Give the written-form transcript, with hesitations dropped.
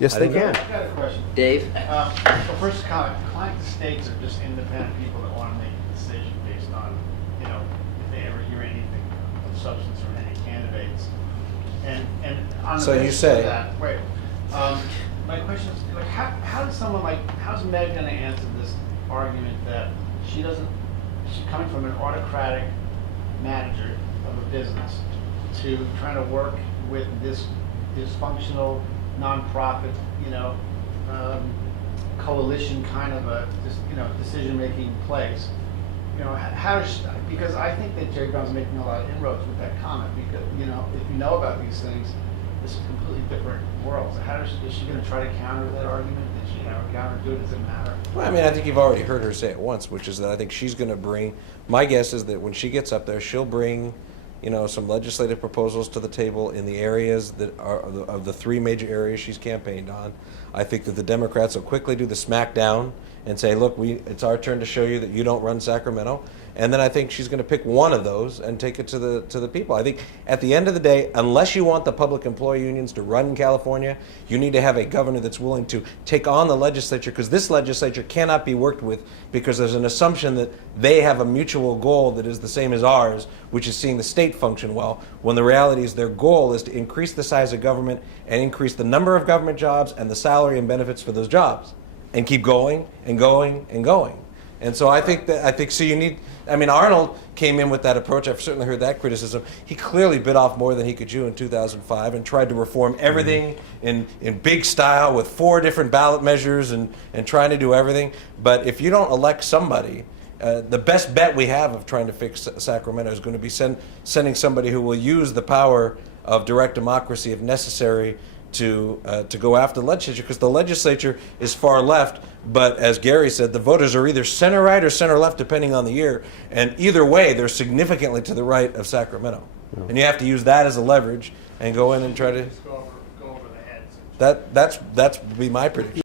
Yes, they can. I've got a question. Dave? Well, first comment, client states are just independent people that want to make a decision based on, you know, if they ever hear anything of substance from any candidates. And on the So you basis say- of that, wait, my question is, like, how does someone like, how's Meg going to answer this argument that she's coming from an autocratic manager of a business to trying to work with this dysfunctional nonprofit, you know, coalition kind of a, you know, decision-making place. You know, how does, because I think that Jerry Brown's making a lot of inroads with that comment, because, you know, if you know about these things, this is completely different worlds. Is she going to try to counter that argument? Did she ever counter to it? Does it matter? Well, I mean, I think you've already heard her say it once, which is that I think she's going to bring, my guess is that when she gets up there, she'll bring, you know, some legislative proposals to the table in the areas that are of the three major areas she's campaigned on. I think that the Democrats will quickly do the smackdown and say, look, it's our turn to show you that you don't run Sacramento. And then I think she's going to pick one of those and take it to the people. I think at the end of the day, unless you want the public employee unions to run California, you need to have a governor that's willing to take on the legislature, because this legislature cannot be worked with because there's an assumption that they have a mutual goal that is the same as ours, which is seeing the state function well, when the reality is their goal is to increase the size of government and increase the number of government jobs and the salary and benefits for those jobs, and keep going and going and going. And so I think so you need, I mean, Arnold came in with that approach. I've certainly heard that criticism. He clearly bit off more than he could chew in 2005 and tried to reform everything in big style with 4 different ballot measures and trying to do everything. But if you don't elect somebody, the best bet we have of trying to fix Sacramento is going to be sending somebody who will use the power of direct democracy if necessary to go after the legislature, because the legislature is far left, but as Gary said, the voters are either center right or center left depending on the year, and either way they're significantly to the right of Sacramento. Yeah. And you have to use that as a leverage and go in and try to Just go over the heads. That's be my prediction.